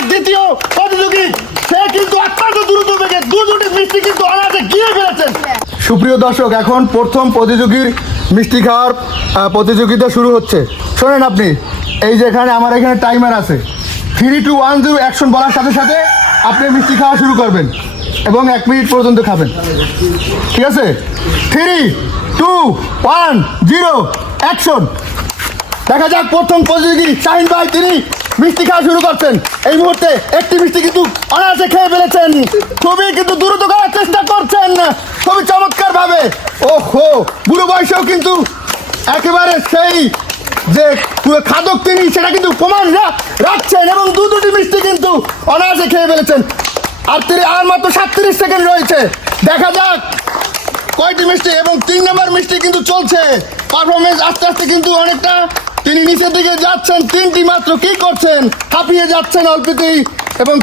যাক দ্বিতীয় প্রতিযোগী, সে কিন্তু অত্যন্ত দ্রুত বেগে দুটি মিষ্টি কিন্তু অনায়াসে গিয়ে ফেলেছেন। সুপ্রিয় দর্শক, এখন প্রথম প্রতিযোগীর মিষ্টি খাওয়ার প্রতিযোগিতা শুরু হচ্ছে। শোনেন আপনি, এই যে আমার এখানে টাইমার আছে, 3, 2, 1, 0 অ্যাকশন বলার সাথে সাথে আপনি মিষ্টি খাওয়া শুরু করবেন এবং 1 মিনিট পর্যন্ত খাবেন, ঠিক আছে? 3, 2, 1, 0 অ্যাকশন। দেখা যাক প্রথম প্রতিযোগী শাহিন ভাই, তিনি মিষ্টি খাওয়া শুরু করছেন। এই মুহূর্তে একটি মিষ্টি কিন্তু অনায়াসে খেয়ে ফেলেছেন, খুবই কিন্তু দ্রুত করার চেষ্টা করছেন, খুবই চমৎকার ভাবে। ওহো, বুড়ো বয়সেও কিন্তু একেবারে সেই যে খাদক তিনি, সেটা কিন্তু প্রমাণ রাখছেন এবং দুটি মিষ্টি কিন্তু অনায়াসে খেয়ে ফেলেছেন। আর মাত্র 37 সেকেন্ড রয়েছে, দেখা যাক কয়টি মিষ্টি। এবং 3 নম্বর মিষ্টি কিন্তু চলছে, পারফরমেন্স আস্তে আস্তে কিন্তু অনেকটা তিনি নিচের দিকে যাচ্ছেন। 3টি মাত্র, কি করছেন, হাঁপিয়ে যাচ্ছেন অল্পতেই। এবং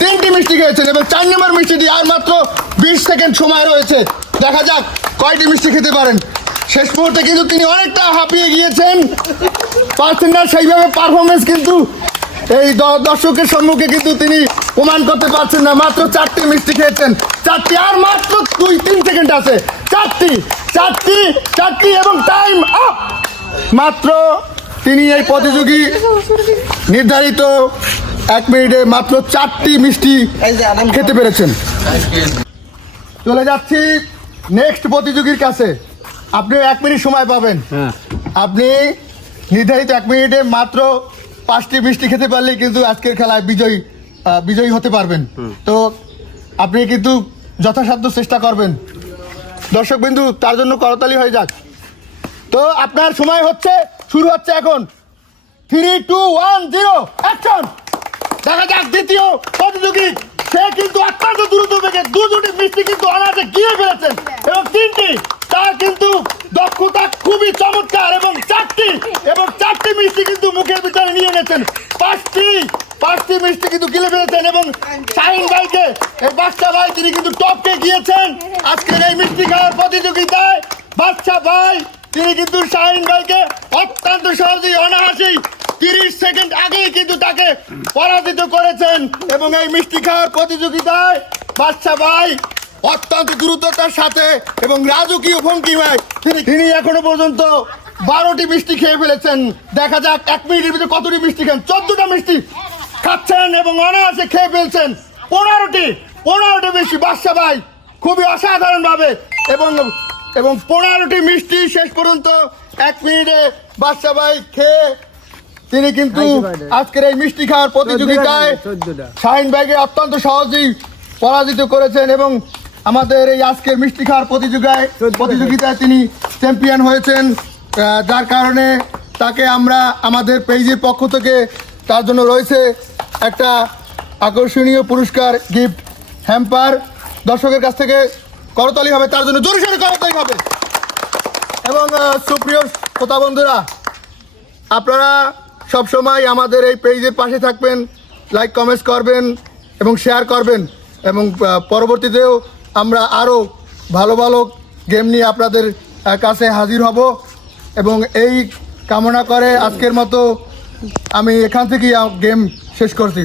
তিনটি মিষ্টি খেয়েছেন এবং 4 নম্বর মিষ্টিটি আর মাত্র 20 সেকেন্ড সময় রয়েছে, দেখা যাক কয়টি মিষ্টি খেতে পারেন। শেষ মুহূর্তে কিন্তু তিনি অনেকটা হাঁপিয়ে গিয়েছেন, পারছেন না সেইভাবে পারফরমেন্স কিন্তু এই দর্শকের সম্মুখে কিন্তু তিনি প্রমাণ করতে পারছেন না। মাত্র 4টি মিষ্টি খেয়েছেন, 4টি, আর মাত্র 2-3 সেকেন্ড আছে। 4টি এবং টাইম আপ। মাত্র তিনি এই প্রতিযোগী নির্ধারিত 1 মিনিটে মাত্র 4টি মিষ্টি খেতে পেরেছেন। চলে যাচ্ছি নেক্সট প্রতিযোগীর কাছে। আপনি 1 মিনিট সময় পাবেন। আপনি নির্ধারিত 1 মিনিটে মাত্র 5টি মিষ্টি খেতে পারলেই কিন্তু আজকের খেলায় বিজয়ী হতে পারবেন। তো আপনি কিন্তু যথাসাধ্য চেষ্টা করবেন। দর্শক বিন্দু, তার জন্য করতালি হয়ে যাক। তো আপনার সময় শুরু হচ্ছে এখন। 3, 2, 1, 0 অ্যাকশন। দেখা যাক দ্বিতীয় প্রতিযোগী, সে কিন্তু অত্যন্ত দ্রুত বেগে দুটি মিষ্টি কিন্তু অনায়াসে গিয়ে ফেলেছেন এবং 3টি, তার কিন্তু দক্ষতা খুবই চমৎকার। এবং 4টি মিষ্টি কিন্তু মুখের ভিতরে নিয়ে এনেছেন। 5টি মিষ্টি কিন্তু গিলে ফেলেছেন এবং শাহিন ভাইকে, বাদশা ভাই, তিনি কিন্তু টপকে গিয়েছেন আজকের এই মিষ্টি খাওয়ার প্রতিযোগিতায়। বাদশা ভাই, তিনি কিন্তু শাহিন ভাইকে অত্যন্ত সহজেই অনায়াসেই 30 সেকেন্ড আগেই কিন্তু তাকে পরাজিত করেছেন। এবং এই মিষ্টি খাওয়ার প্রতিযোগিতায় বাদশা ভাই অত্যন্ত দ্রুততার সাথে এবং রাজকীয় ভঙ্গিমায় তিনি এখনো পর্যন্ত 12টি মিষ্টি খেয়ে ফেলেছেন। দেখা যাক 1 মিনিটের ভিতরে কতটি মিষ্টি খান। 14টা মিষ্টি খাচ্ছেন এবং অনায়াসে খেয়ে ফেলছেন। 15টি মিষ্টি বাদশা ভাই খুবই অসাধারণ ভাবে এবং 15টি মিষ্টি শেষ পর্যন্ত 1 মিনিটে বাদশা ভাই খেয়ে তিনি কিন্তু আজকের এই মিষ্টি খাওয়ার প্রতিযোগিতায় শাহিন ভাইকে অত্যন্ত সহজেই পরাজিত করেছেন এবং আমাদের এই আজকের মিষ্টি খাওয়ার প্রতিযোগিতায় তিনি চ্যাম্পিয়ন হয়েছেন। যার কারণে তাকে আমরা আমাদের পেজের পক্ষ থেকে তার জন্য রয়েছে একটা আকর্ষণীয় পুরস্কার, গিফট হ্যাম্পার। দর্শকের কাছ থেকে করতালি হবে, তার জন্য জোরে সোরে করতালি হবে। এবং সুপ্রিয় শ্রোতা বন্ধুরা, আপনারা সবসময় আমাদের এই পেজের পাশে থাকবেন, লাইক কমেন্টস করবেন এবং শেয়ার করবেন। এবং পরবর্তীতেও আমরা আরও ভালো ভালো গেম নিয়ে আপনাদের কাছে হাজির হব। এবং এই কামনা করে আজকের মতো আমি এখান থেকেই গেম শেষ করছি।